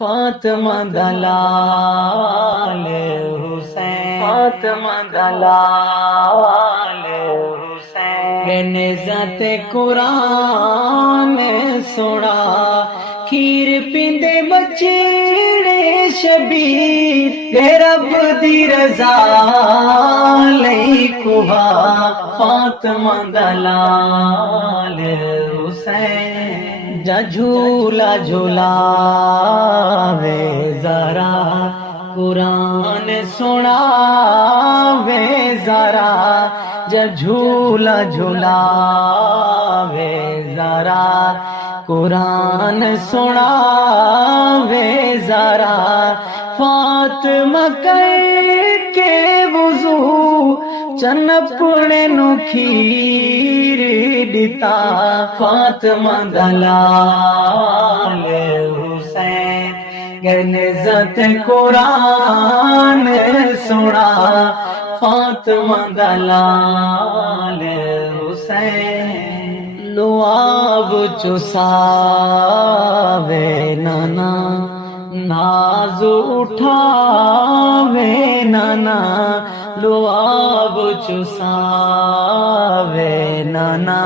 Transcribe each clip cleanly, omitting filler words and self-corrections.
فاطمہ دلال حسین، فاطمہ دلال حسین، نزت قرآن سنا، کھیر پیندے بچڑے شبیر، رب دی رضا لئی کوہا، فاطمہ دلال حسین، جا جھولا جھولا وے ذرا قرآن سنا وے ذرا، جا جھولا جھولا وے ذرا قرآن سنا وے ذرا، فاطمہ کر کے وضو چن اپنے نو کھیر دیتا، فاطمہ دلال حسین، نزت قرآن سنا، فاطمہ دلال حسین، لعاب چساوے نانا، ناز اٹھاوے نانا، لعاب چساوے نانا،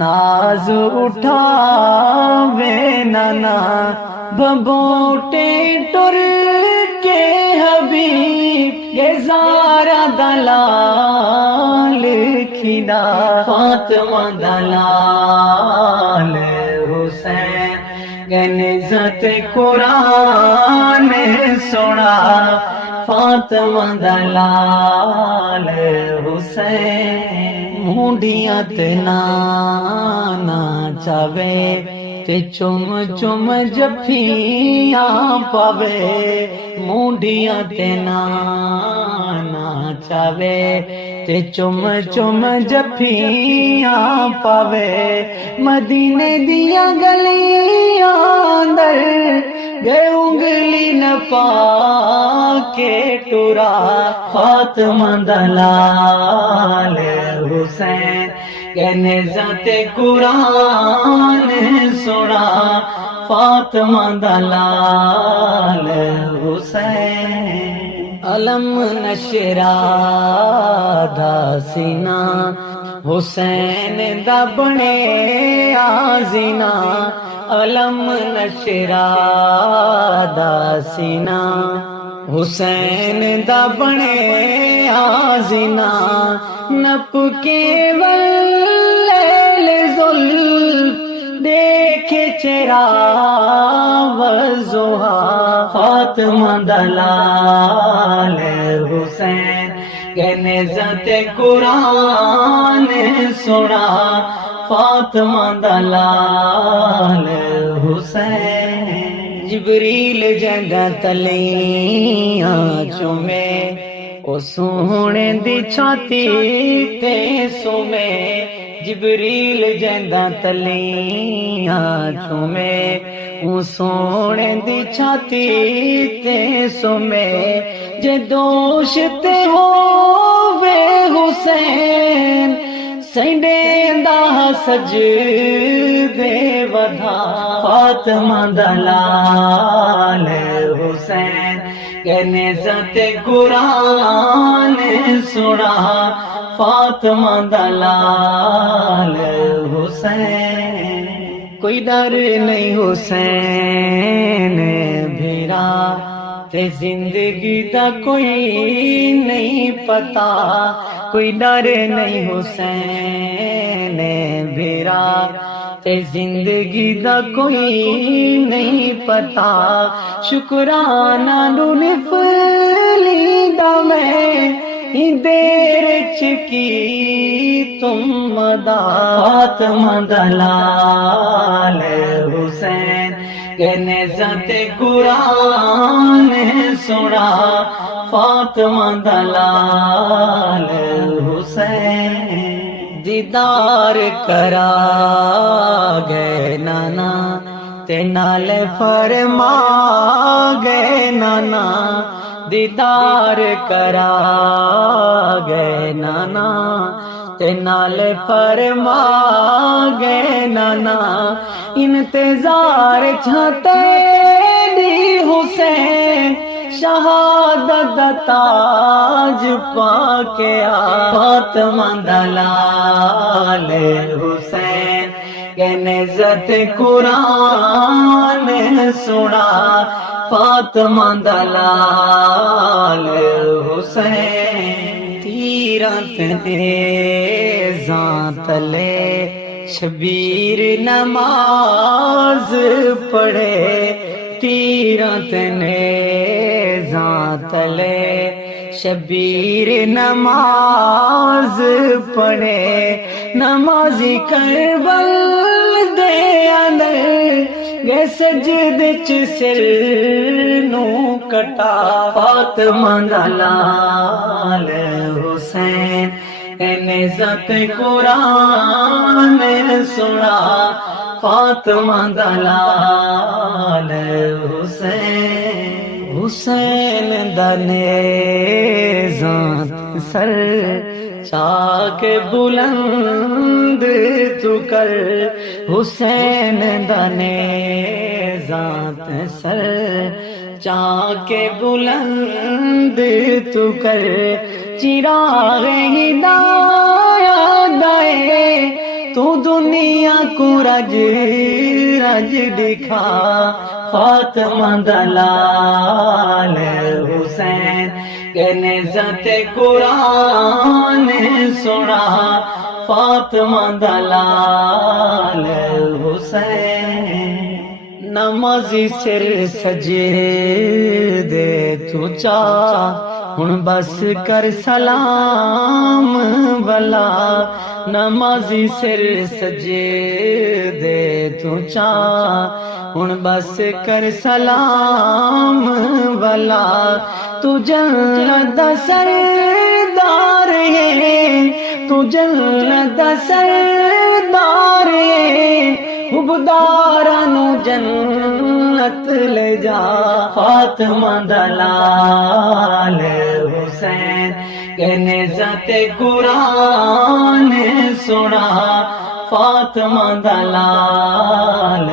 ناز اٹھاوے نانا، ببوٹے ٹر کے حبیب یہ زارا دلال کھدا، فاطمہ دلال حسین، نزت قرآن سنا، فاطمہ دلال حسین، مونڈیاں تے نانا چاوے تے چم چم جفیاں پاوے، مونڈیاں تے نانا چاوے تے چم چم جفیاں پاوے، مدینے دیا گلیاں اندر گئے انگلی نہ پا کے ٹرا، فاطمہ دلال حسین، نزت قرآن سنا، فاطمہ دلال حسین، علم نشرا دا سینہ حسین دا بنے آزینا، علم نشرا دا سینہ حسین دا بنے آزینا، نپ کے واللیل ظلم دیکھے چراغ والضحا، فاطمہ دلال حسین، نزت قرآن سنا، فاطمہ دلال حسین، جبریل جگہ تلیاں چومے او سونے دی چھاتی تے سومے، جبریل جگہ تلیاں چومے او سونے دی چھاتی تے سومے، جے دوش تے ہووے حسین سینڈے دا سجدے ودھا، فاطمہ دلال حسین، نزت قرآن سنا، فاطمہ دلال حسین، کوئی ڈر نہیں حسین بھیرا تے زندگی دا کوئی نہیں پتا، کوئی ڈر نہیں حسین بھیرا تے زندگی دا کوئی نہیں پتا، شکرانہ نو نفلی دا میں دیر چکی تم مدا، فاطمہ دلال حسین، نزت قرآن سنا، فاطمہ دلال حسین، دیدار کرا گئے نانا تے نال فرما گئے نانا، دیدار کرا گئے نانا تے نال فرما گئے نانا، انتظار چھتے دی شہادت دا تاج پا کے آ فاطمہ دا لال حسین کہ نعزت قرآن سنا فاطمہ دا لال حسین تیراں تے تلے شبیر نماز پڑھے تیراں تے تلے شبیر نماز پڑھے نمازی کربل دے اندر گے سجدے چ سر نو کٹا فاطمہ دا لال حسین نعزت قرآن سنا فاطمہ دا لال حسین حسین دا نیزات سر چاک بلند تو کر حسین دا نیزات سر چاک بلند تو کر چراغ ہدایت دے تو دنیا کو رج رج دکھا فاطمہ دا لال حسین کہ نعزت قرآن سنا فاطمہ دا لال حسین نمازی سر سجدے تو چاہ ہن بس کر سلام بلا نمازی سر سجدے تو چاہ ہن بس کر سلام بلا تو جنت دا سردار ہے تو جنت دا سردار ہے حبدارانو جنت لے جا فاطمہ دا لال حسین کہ نعزت قرآن سنا فاطمہ دا لال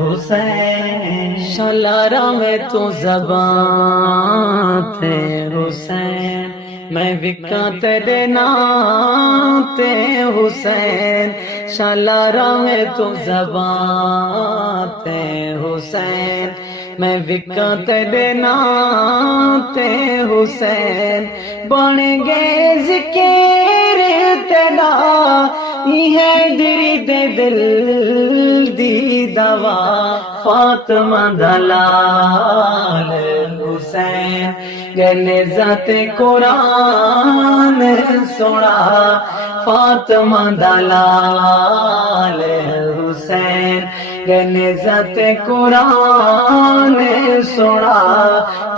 حسین شلارہ میں تو زبان تے حسین میں وکاں تیرے نام تے حسین شلارہ میں تو زبان تے حسین میں وکاں تیرے نام تے حسین بن گئے ذکر تیرا یہ دری دے دل دی دوا فاطمہ دا لال حسین کہ نعزت قرآن سنا فاطمہ دا لال حسین کہ نعزت قرآن سنا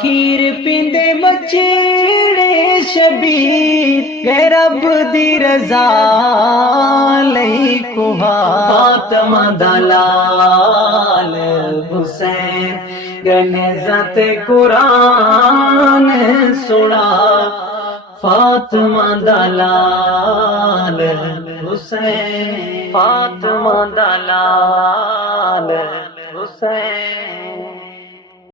کھیر پیندے بچڑے شبیر کہ رب دی رضا لئی کوہا فاطمہ دا لال حسین کہ نعزت قرآن سنا فاطمہ دا لال حسین فاطمہ دا لال حسین